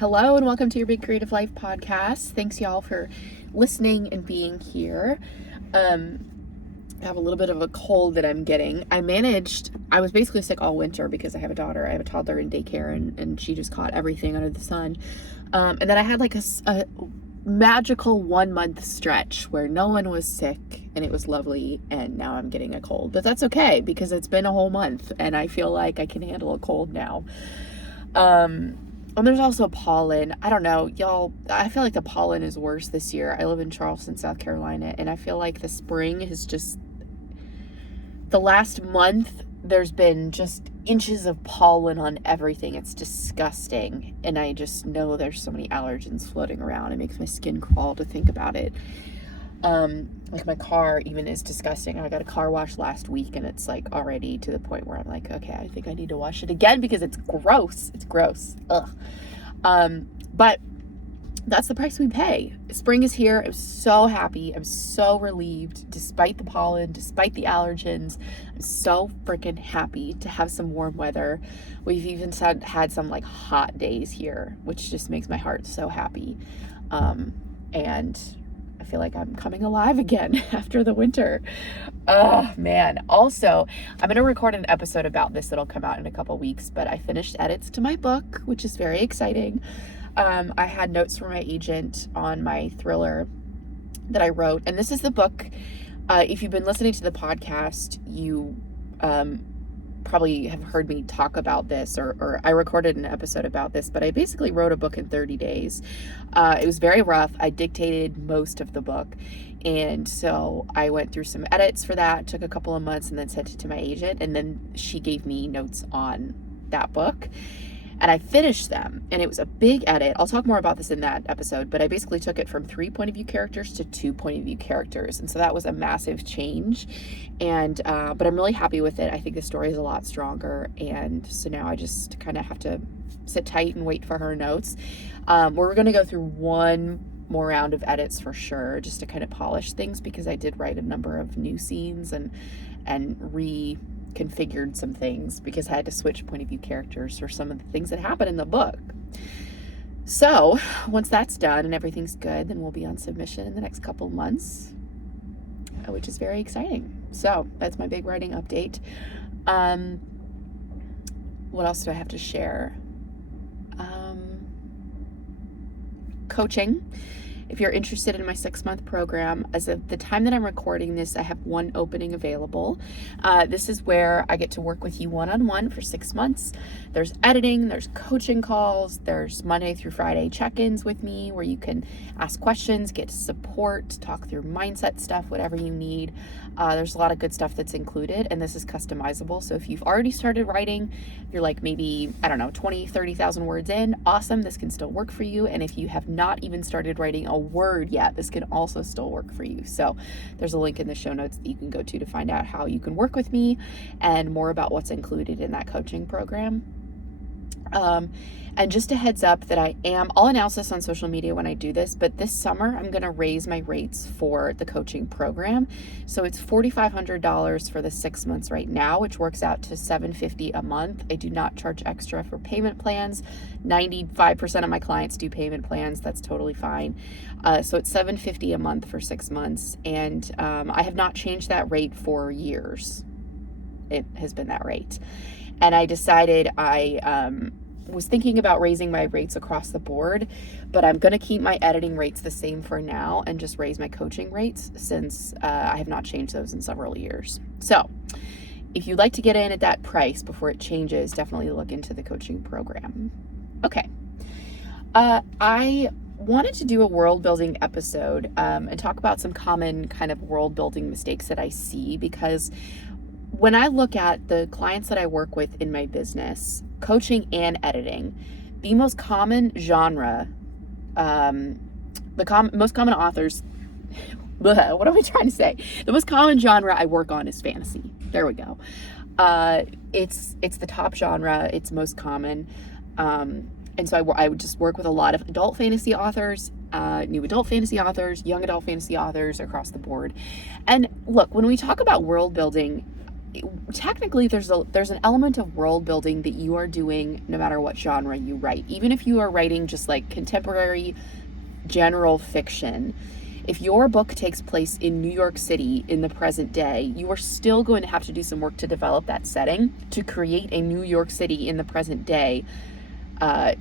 Hello and welcome to your Big Creative Life podcast. Thanks y'all for listening and being here. I have a little bit of a cold that I'm getting. I was basically sick all winter because I have a daughter. I have a toddler in daycare and she just caught everything under the sun. And then I had like a magical 1 month stretch where no one was sick and it was lovely, and now I'm getting a cold. But that's okay because it's been a whole month and I feel like I can handle a cold now. And there's also pollen. I don't know, y'all. I feel like the pollen is worse this year. I live in Charleston, South Carolina, and I feel like the spring is just, the last month, there's been just inches of pollen on everything. It's disgusting. And I just know there's so many allergens floating around. It makes my skin crawl to think about it. Like my car even is disgusting. I got a car wash last week and it's like already to the point where I'm like, okay, I think I need to wash it again because it's gross. It's gross. Ugh. But that's the price we pay. Spring is here. I'm so happy. I'm so relieved despite the pollen, despite the allergens. I'm so freaking happy to have some warm weather. We've even had some like hot days here, which just makes my heart so happy. And I feel like I'm coming alive again after the winter. Oh man. Also, I'm going to record an episode about this that'll come out in a couple weeks, but I finished edits to my book, which is very exciting. I had notes from my agent on my thriller that I wrote, and this is the book. If you've been listening to the podcast, you probably have heard me talk about this, or I recorded an episode about this, but I basically wrote a book in 30 days. It was very rough. I dictated most of the book. And so I went through some edits for that, took a couple of months, and then sent it to my agent. And then she gave me notes on that book. And I finished them, and it was a big edit. I'll talk more about this in that episode, but I basically took it from 3 point of view characters to 2 point of view characters. And so that was a massive change. And, but I'm really happy with it. I think the story is a lot stronger. And so now I just kind of have to sit tight and wait for her notes. We're going to go through one more round of edits for sure, just to kind of polish things, because I did write a number of new scenes and reconfigured some things because I had to switch point of view characters for some of the things that happen in the book. So once that's done and everything's good, then we'll be on submission in the next couple of months, which is very exciting. So that's my big writing update. What else do I have to share? Coaching. If you're interested in my 6-month program, as of the time that I'm recording this, I have one opening available. This is where I get to work with you one-on-one for 6 months. There's editing, there's coaching calls, there's Monday through Friday check-ins with me where you can ask questions, get support, talk through mindset stuff, whatever you need. There's a lot of good stuff that's included, and this is customizable. So if you've already started writing, you're like maybe, 20, 30,000 words in, awesome, this can still work for you. And if you have not even started writing a word yet, this can also still work for you. So there's a link in the show notes that you can go to find out how you can work with me and more about what's included in that coaching program. And just a heads up that I'll announce this on social media when I do this, but this summer I'm going to raise my rates for the coaching program. So it's $4,500 for the 6 months right now, which works out to $750 a month. I do not charge extra for payment plans. 95% of my clients do payment plans. That's totally fine. So it's $750 a month for 6 months. And I have not changed that rate for years. It has been that rate. And I decided I was thinking about raising my rates across the board, but I'm going to keep my editing rates the same for now and just raise my coaching rates since I have not changed those in several years. So if you'd like to get in at that price before it changes, definitely look into the coaching program. Okay. I wanted to do a world building episode and talk about some common kind of world building mistakes that I see, because when I look at the clients that I work with in my business, coaching and editing, the most common genre, most common authors, what am I trying to say? The most common genre I work on is fantasy. There we go. It's the top genre. It's most common. And so I would just work with a lot of adult fantasy authors, new adult fantasy authors, young adult fantasy authors across the board. And look, when we talk about world building, technically there's an element of world building that you are doing no matter what genre you write. Even if you are writing just like contemporary general fiction, if your book takes place in New York City in the present day, you are still going to have to do some work to develop that setting to create a New York City in the present day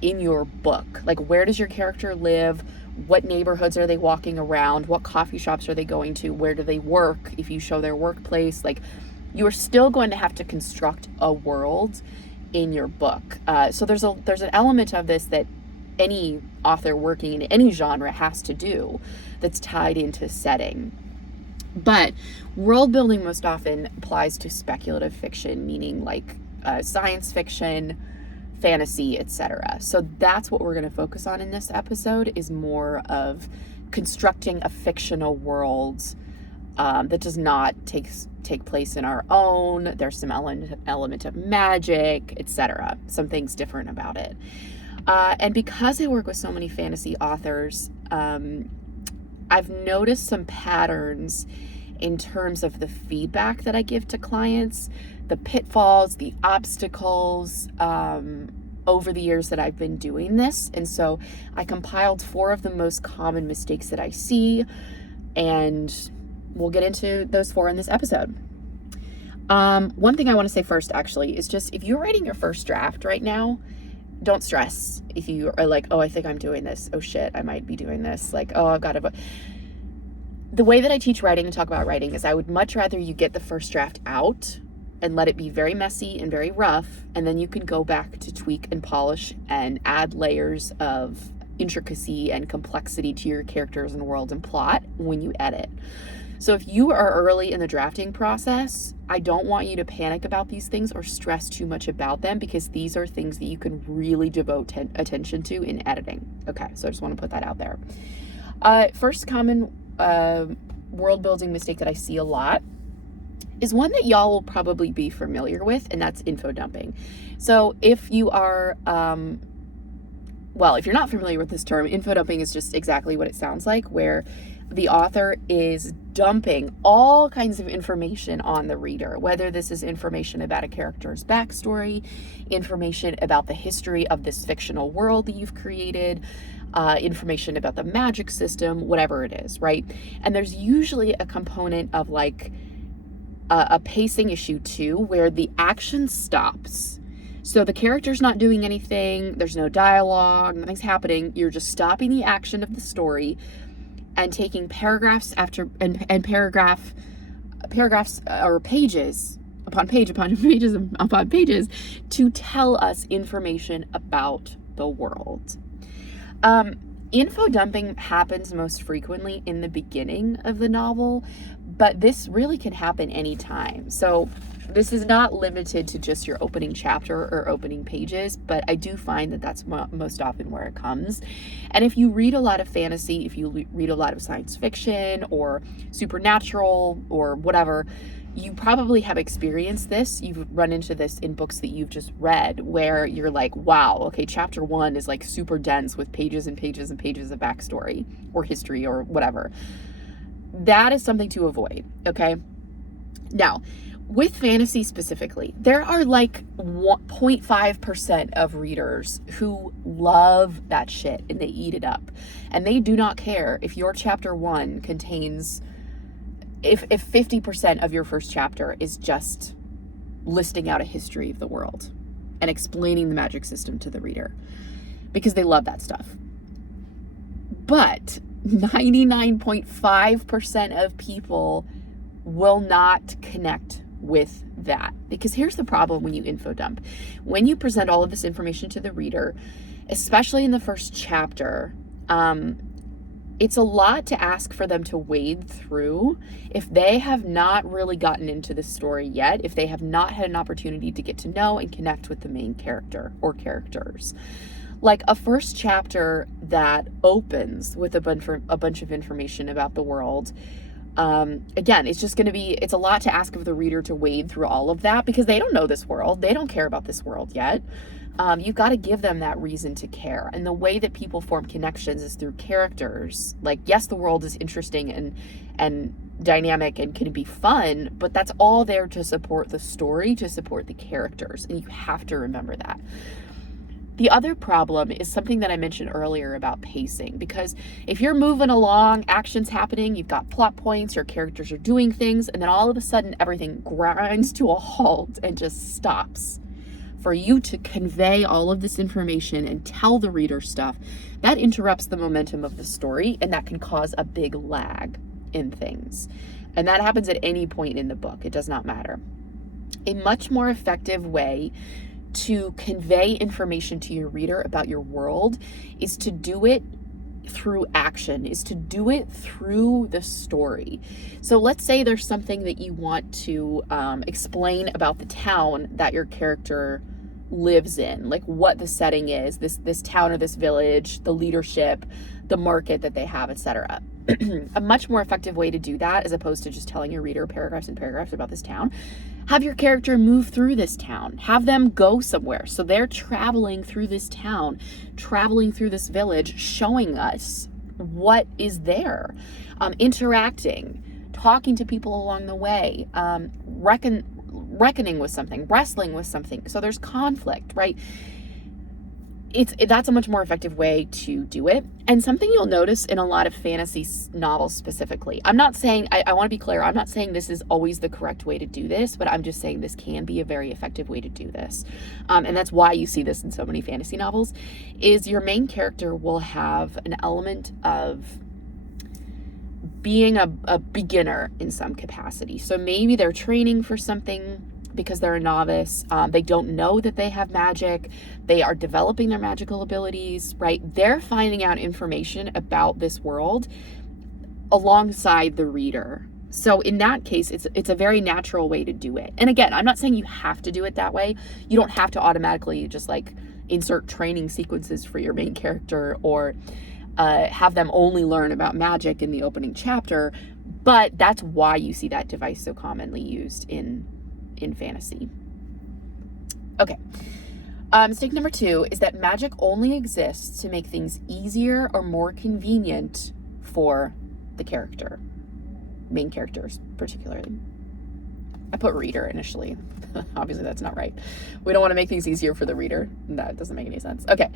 in your book. Like, where does your character live? What neighborhoods are they walking around? What coffee shops are they going to? Where do they work? If you show their workplace, like, you are still going to have to construct a world in your book. So there's an element of this that any author working in any genre has to do that's tied into setting. But world building most often applies to speculative fiction, meaning like science fiction, fantasy, etc. So that's what we're going to focus on in this episode, is more of constructing a fictional world that does not take place in our own. There's some element of magic, etc. Some things different about it. And because I work with so many fantasy authors, I've noticed some patterns in terms of the feedback that I give to clients, the pitfalls, the obstacles, over the years that I've been doing this. And so I compiled 4 of the most common mistakes that I see, and we'll get into those 4 in this episode. One thing I want to say first, actually, is just if you're writing your first draft right now, don't stress if you are like, oh, I think I'm doing this. Oh shit, I might be doing this. Like, oh, I've got to. The way that I teach writing and talk about writing is I would much rather you get the first draft out and let it be very messy and very rough, and then you can go back to tweak and polish and add layers of intricacy and complexity to your characters and world and plot when you edit. So if you are early in the drafting process, I don't want you to panic about these things or stress too much about them, because these are things that you can really devote attention to in editing. Okay, so I just want to put that out there. First common world building mistake that I see a lot is one that y'all will probably be familiar with, and that's info dumping. So if you are, if you're not familiar with this term, info dumping is just exactly what it sounds like, where the author is dumping all kinds of information on the reader, whether this is information about a character's backstory, information about the history of this fictional world that you've created, information about the magic system, whatever it is, right? And there's usually a component of like a pacing issue too, where the action stops. So the character's not doing anything, there's no dialogue, nothing's happening. You're just stopping the action of the story and taking paragraphs or pages upon pages to tell us information about the world. Info dumping happens most frequently in the beginning of the novel, but this really can happen anytime. So this is not limited to just your opening chapter or opening pages, but I do find that that's most often where it comes. And if you read a lot of fantasy, if you read a lot of science fiction or supernatural or whatever, you probably have experienced this. You've run into this in books that you've just read, where you're like, wow, okay, chapter 1 is like super dense with pages and pages and pages of backstory or history or whatever. That is something to avoid, okay? Now, with fantasy specifically, there are like 0.5% of readers who love that shit and they eat it up. And they do not care if your chapter 1 contains, if 50% of your first chapter is just listing out a history of the world and explaining the magic system to the reader, because they love that stuff. But 99.5% of people will not connect with that, because here's the problem when you info dump. When you present all of this information to the reader, especially in the first chapter, it's a lot to ask for them to wade through if they have not really gotten into the story yet, if they have not had an opportunity to get to know and connect with the main character or characters. Like a first chapter that opens with a bunch of information about the world, again, it's a lot to ask of the reader to wade through all of that, because they don't know this world. They don't care about this world yet. You've got to give them that reason to care. And the way that people form connections is through characters. Like, yes, the world is interesting and dynamic and can be fun, but that's all there to support the story, to support the characters, and you have to remember that. The other problem is something that I mentioned earlier about pacing, because if you're moving along, action's happening, you've got plot points, your characters are doing things, and then all of a sudden everything grinds to a halt and just stops. For you to convey all of this information and tell the reader stuff, that interrupts the momentum of the story, and that can cause a big lag in things. And that happens at any point in the book. It does not matter. A much more effective way to convey information to your reader about your world is to do it through action, is to do it through the story. So let's say there's something that you want to explain about the town that your character lives in, like what the setting is, this town or this village, the leadership, the market that they have, etc. A much more effective way to do that, as opposed to just telling your reader paragraphs and paragraphs about this town, have your character move through this town, have them go somewhere. So they're traveling through this town, traveling through this village, showing us what is there, interacting, talking to people along the way, reckoning with something, wrestling with something. So there's conflict, right? That's a much more effective way to do it. And something you'll notice in a lot of fantasy novels specifically, I'm not saying, I want to be clear, I'm not saying this is always the correct way to do this, but I'm just saying this can be a very effective way to do this. And that's why you see this in so many fantasy novels, is your main character will have an element of being a beginner in some capacity. So maybe they're training for something because they're a novice. They don't know that they have magic. They are developing their magical abilities, right? They're finding out information about this world alongside the reader. So in that case, it's a very natural way to do it. And again, I'm not saying you have to do it that way. You don't have to automatically just like insert training sequences for your main character or have them only learn about magic in the opening chapter, but that's why you see that device so commonly used in fantasy. Okay. Mistake number 2 is that magic only exists to make things easier or more convenient for the character, main characters particularly. I put reader initially. Obviously that's not right. We don't want to make things easier for the reader. That doesn't make any sense. Okay.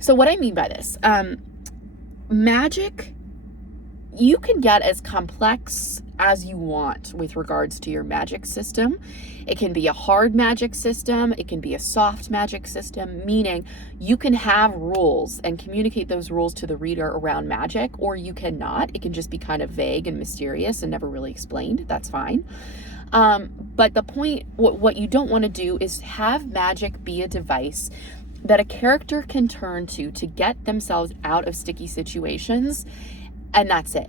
So what I mean by this, magic, you can get as complex as you want with regards to your magic system. It can be a hard magic system. It can be a soft magic system, meaning you can have rules and communicate those rules to the reader around magic, or you cannot. It can just be kind of vague and mysterious and never really explained. That's fine. But the point, what you don't want to do is have magic be a device that a character can turn to get themselves out of sticky situations, and that's it.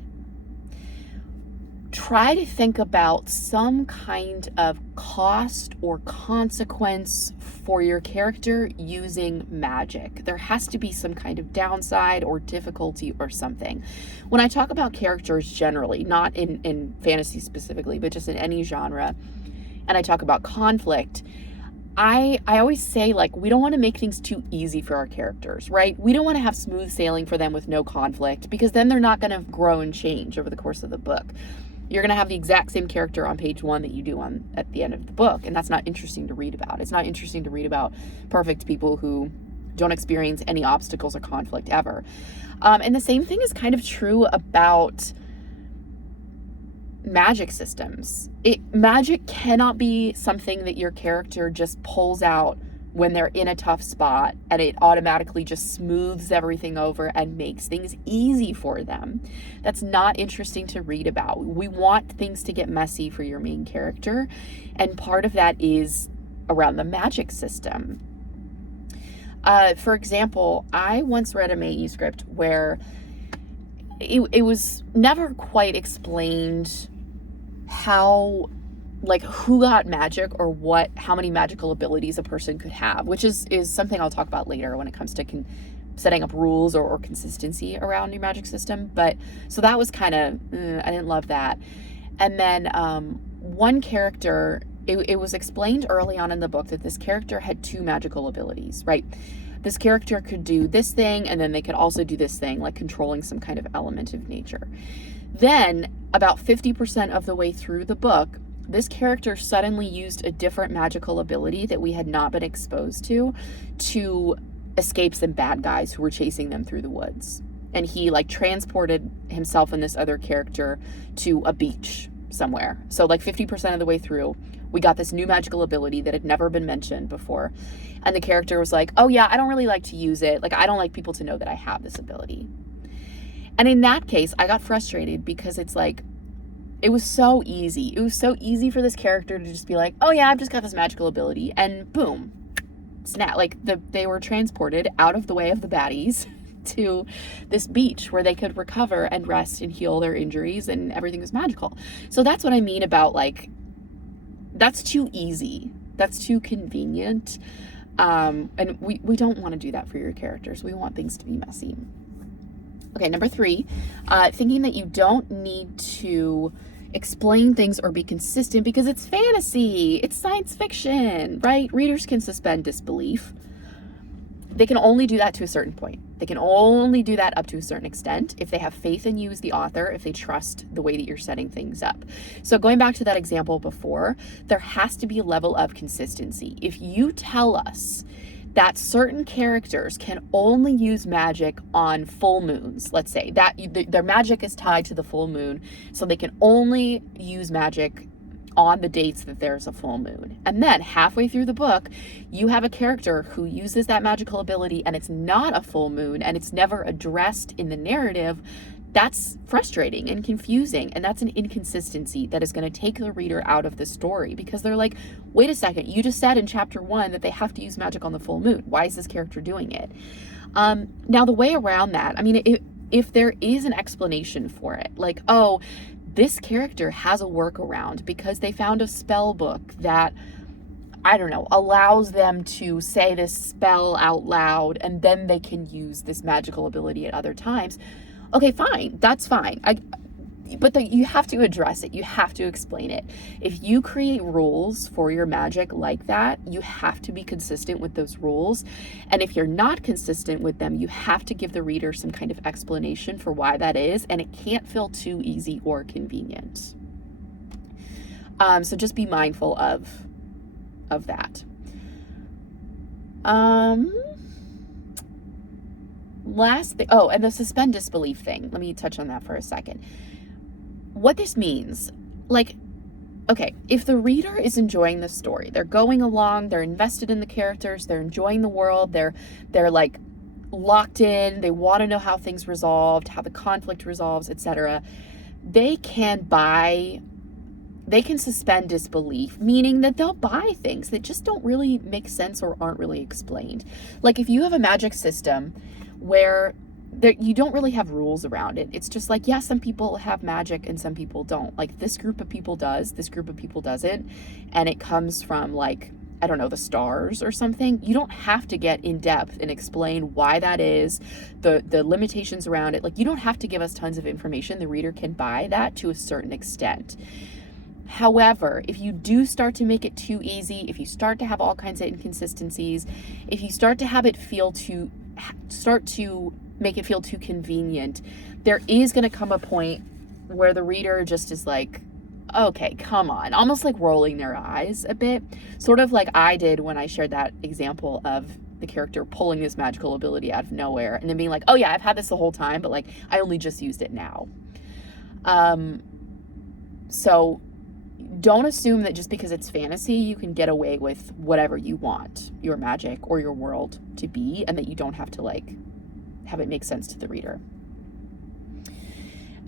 Try to think about some kind of cost or consequence for your character using magic. There has to be some kind of downside or difficulty or something. When I talk about characters generally, not in fantasy specifically, but just in any genre, and I talk about conflict, I always say, like, we don't want to make things too easy for our characters, right? We don't want to have smooth sailing for them with no conflict, because then they're not going to grow and change over the course of the book. You're going to have the exact same character on page 1 that you do at the end of the book, and that's not interesting to read about. It's not interesting to read about perfect people who don't experience any obstacles or conflict ever. And the same thing is kind of true about magic systems. Magic cannot be something that your character just pulls out when they're in a tough spot and it automatically just smooths everything over and makes things easy for them. That's not interesting to read about. We want things to get messy for your main character, and part of that is around the magic system. For example, I once read a manuscript where it was never quite explained how, like, who got magic or how many magical abilities a person could have, which is something I'll talk about later when it comes to setting up rules or consistency around your magic system. But so that was kind of, I didn't love that. And then one character, it was explained early on in the book that this character had 2 magical abilities, right? This character could do this thing, and then they could also do this thing, like controlling some kind of element of nature. Then, about 50% of the way through the book, this character suddenly used a different magical ability that we had not been exposed to escape some bad guys who were chasing them through the woods. And he like transported himself and this other character to a beach somewhere. So like 50% of the way through, we got this new magical ability that had never been mentioned before. And the character was like, oh yeah, I don't really like to use it. Like, I don't like people to know that I have this ability. And in that case, I got frustrated because it's like, it was so easy. It was so easy for this character to just be like, oh yeah, I've just got this magical ability, and boom, snap. Like they were transported out of the way of the baddies to this beach where they could recover and rest and heal their injuries, and everything was magical. So that's what I mean about like, that's too easy. That's too convenient. And we don't want to do that for your characters. We want things to be messy. Okay, number 3, thinking that you don't need to explain things or be consistent because it's fantasy, it's science fiction, right? Readers can suspend disbelief. They can only do that to a certain point. They can only do that up to a certain extent if they have faith in you as the author, if they trust the way that you're setting things up. So going back to that example before, there has to be a level of consistency. If you tell us that certain characters can only use magic on full moons, let's say that their magic is tied to the full moon, so they can only use magic on the dates that there's a full moon. And then halfway through the book, you have a character who uses that magical ability and it's not a full moon and it's never addressed in the narrative. That's frustrating and confusing, and that's an inconsistency that is going to take the reader out of the story because they're like, wait a second, you just said in chapter 1 that they have to use magic on the full moon. Why is this character doing it? Now, the way around that, I mean, if there is an explanation for it, like, oh, this character has a workaround because they found a spell book that, I don't know, allows them to say this spell out loud and then they can use this magical ability at other times. Okay, fine. That's fine. But you have to address it. You have to explain it. If you create rules for your magic like that, you have to be consistent with those rules. And if you're not consistent with them, you have to give the reader some kind of explanation for why that is. And it can't feel too easy or convenient. So just be mindful of that. Last thing, and the suspend disbelief thing. Let me touch on that for a second. What this means, like, okay, if the reader is enjoying the story, they're going along, they're invested in the characters, they're enjoying the world, they're like locked in, they want to know how things resolved, how the conflict resolves, etc. They can suspend disbelief, meaning that they'll buy things that just don't really make sense or aren't really explained. Like if you have a magic system where you don't really have rules around it. It's just like, yeah, some people have magic and some people don't. Like this group of people does, this group of people doesn't. And it comes from like, I don't know, the stars or something. You don't have to get in depth and explain why that is, the limitations around it. Like you don't have to give us tons of information. The reader can buy that to a certain extent. However, if you do start to make it too easy, if you start to have all kinds of inconsistencies, if you start to have it make it feel too convenient, there is going to come a point where the reader just is like, okay, come on, almost like rolling their eyes a bit, sort of like I did when I shared that example of the character pulling this magical ability out of nowhere and then being like, oh yeah, I've had this the whole time, but like I only just used it now. So don't assume that just because it's fantasy, you can get away with whatever you want your magic or your world to be, and that you don't have to like have it make sense to the reader.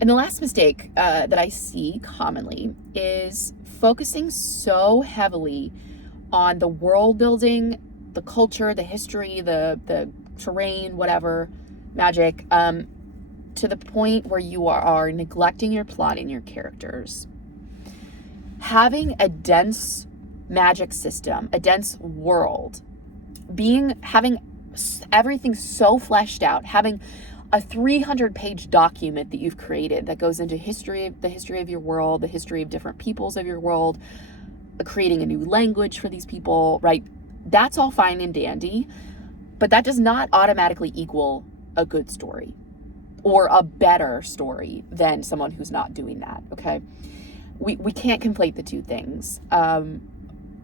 And the last mistake that I see commonly is focusing so heavily on the world building, the culture, the history, the terrain, whatever, magic, to the point where you are neglecting your plot and your characters. Having a dense magic system, a dense world, having everything so fleshed out, having a 300-page document that you've created that goes into the history of your world, the history of different peoples of your world, creating a new language for these people, right? That's all fine and dandy, but that does not automatically equal a good story. or a better story than someone who's not doing that, okay? We can't conflate the two things.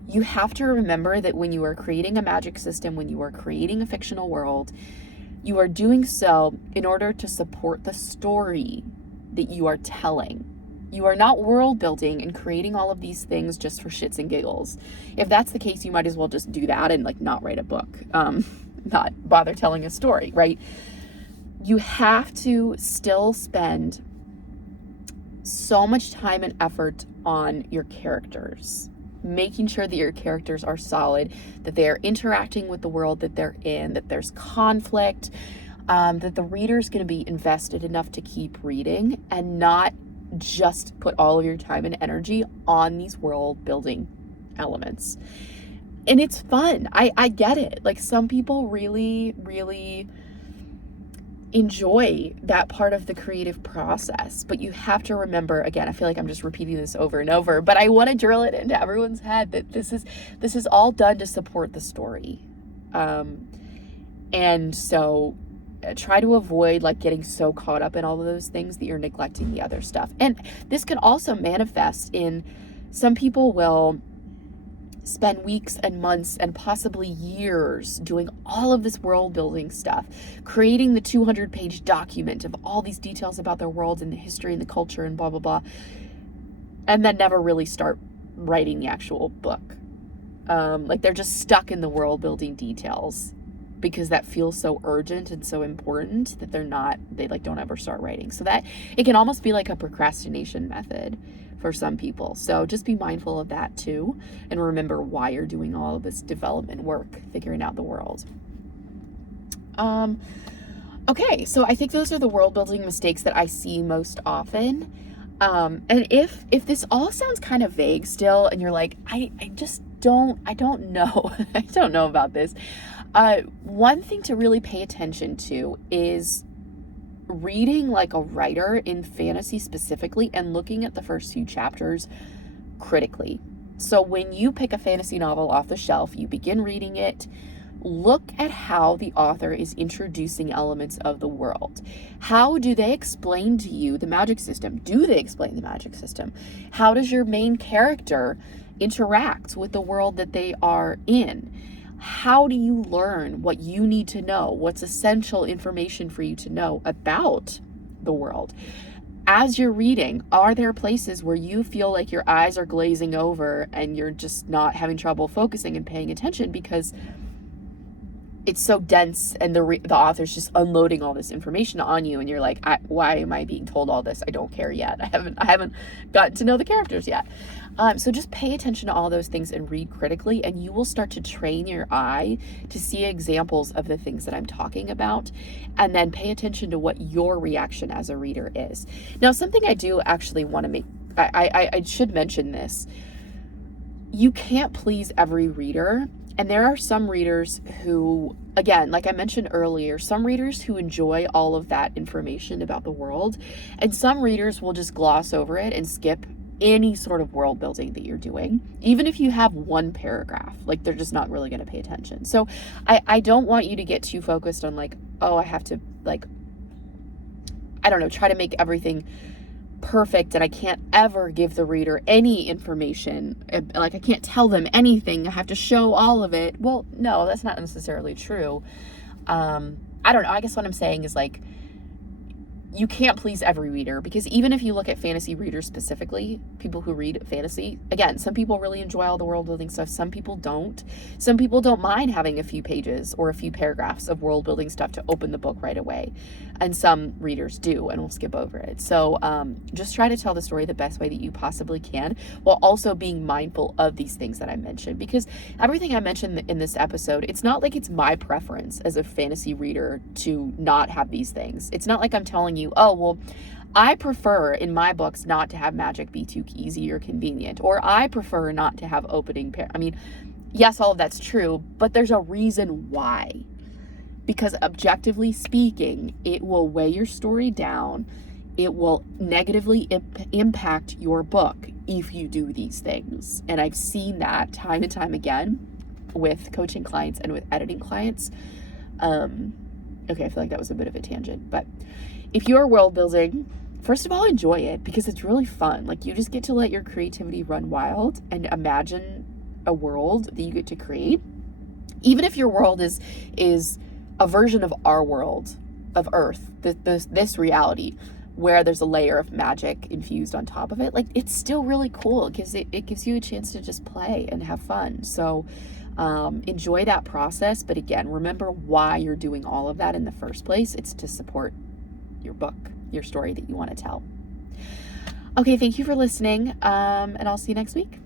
You have to remember that when you are creating a magic system, when you are creating a fictional world, you are doing so in order to support the story that you are telling. You are not world building and creating all of these things just for shits and giggles. If that's the case, you might as well just do that and like not write a book, not bother telling a story, right? You have to still spend so much time and effort on your characters, making sure that your characters are solid, that they are interacting with the world that they're in, that there's conflict, that the reader's going to be invested enough to keep reading and not just put all of your time and energy on these world building elements. And it's fun. I get it. Like, some people really, really enjoy that part of the creative process, but you have to remember, again, I feel like I'm just repeating this over and over, but I want to drill it into everyone's head that this is all done to support the story. And so try to avoid like getting so caught up in all of those things that you're neglecting the other stuff. And this can also manifest in, some people will spend weeks and months and possibly years doing all of this world building stuff, creating the 200-page document of all these details about their world and the history and the culture and blah, blah, blah, and then never really start writing the actual book. Like, they're just stuck in the world building details because that feels so urgent and so important that they like don't ever start writing. So that it can almost be like a procrastination method for some people. So just be mindful of that too, and remember why you're doing all of this development work, figuring out the world. Okay, so I think those are the world building mistakes that I see most often. And if this all sounds kind of vague still, and you're like, I don't know, I don't know about this. One thing to really pay attention to is reading like a writer in fantasy specifically and looking at the first few chapters critically. So when you pick a fantasy novel off the shelf, you begin reading it, look at how the author is introducing elements of the world. How do they explain to you the magic system? Do they explain the magic system? How does your main character interact with the world that they are in? How do you learn what you need to know? What's essential information for you to know about the world? As you're reading, are there places where you feel like your eyes are glazing over and you're just not having trouble focusing and paying attention because it's so dense and the author's just unloading all this information on you and you're like, why am I being told all this? I don't care yet. I haven't gotten to know the characters yet. So just pay attention to all those things and read critically, and you will start to train your eye to see examples of the things that I'm talking about, and then pay attention to what your reaction as a reader is. Now, something I do actually want to make, I should mention this. You can't please every reader. And there are some readers who, again, like I mentioned earlier, some readers who enjoy all of that information about the world, and some readers will just gloss over it and skip any sort of world building that you're doing, even if you have one paragraph. Like, they're just not really going to pay attention. So I don't want you to get too focused on like, oh, I have to, like, I don't know, try to make everything perfect and I can't ever give the reader any information, like I can't tell them anything, I have to show all of it. Well, no, that's not necessarily true. I don't know, I guess what I'm saying is like, you can't please every reader, because even if you look at fantasy readers specifically, people who read fantasy, again, some people really enjoy all the world building stuff, some people don't. Some people don't mind having a few pages or a few paragraphs of world building stuff to open the book right away, and some readers do and will skip over it. So just try to tell the story the best way that you possibly can, while also being mindful of these things that I mentioned, because everything I mentioned in this episode, it's not like it's my preference as a fantasy reader to not have these things. It's not like I'm telling you, oh, well, I prefer in my books not to have magic be too easy or convenient, or I prefer not to have opening I mean, yes, all of that's true, but there's a reason why. Because objectively speaking, it will weigh your story down. It will negatively impact your book if you do these things. And I've seen that time and time again with coaching clients and with editing clients. Okay, I feel like that was a bit of a tangent, but if you are world building, first of all, enjoy it because it's really fun. Like, you just get to let your creativity run wild and imagine a world that you get to create. Even if your world is a version of our world, of Earth, this reality, where there's a layer of magic infused on top of it, like, it's still really cool because it gives you a chance to just play and have fun. So enjoy that process. But again, remember why you're doing all of that in the first place. It's to support your book, your story that you want to tell. Okay, thank you for listening, and I'll see you next week.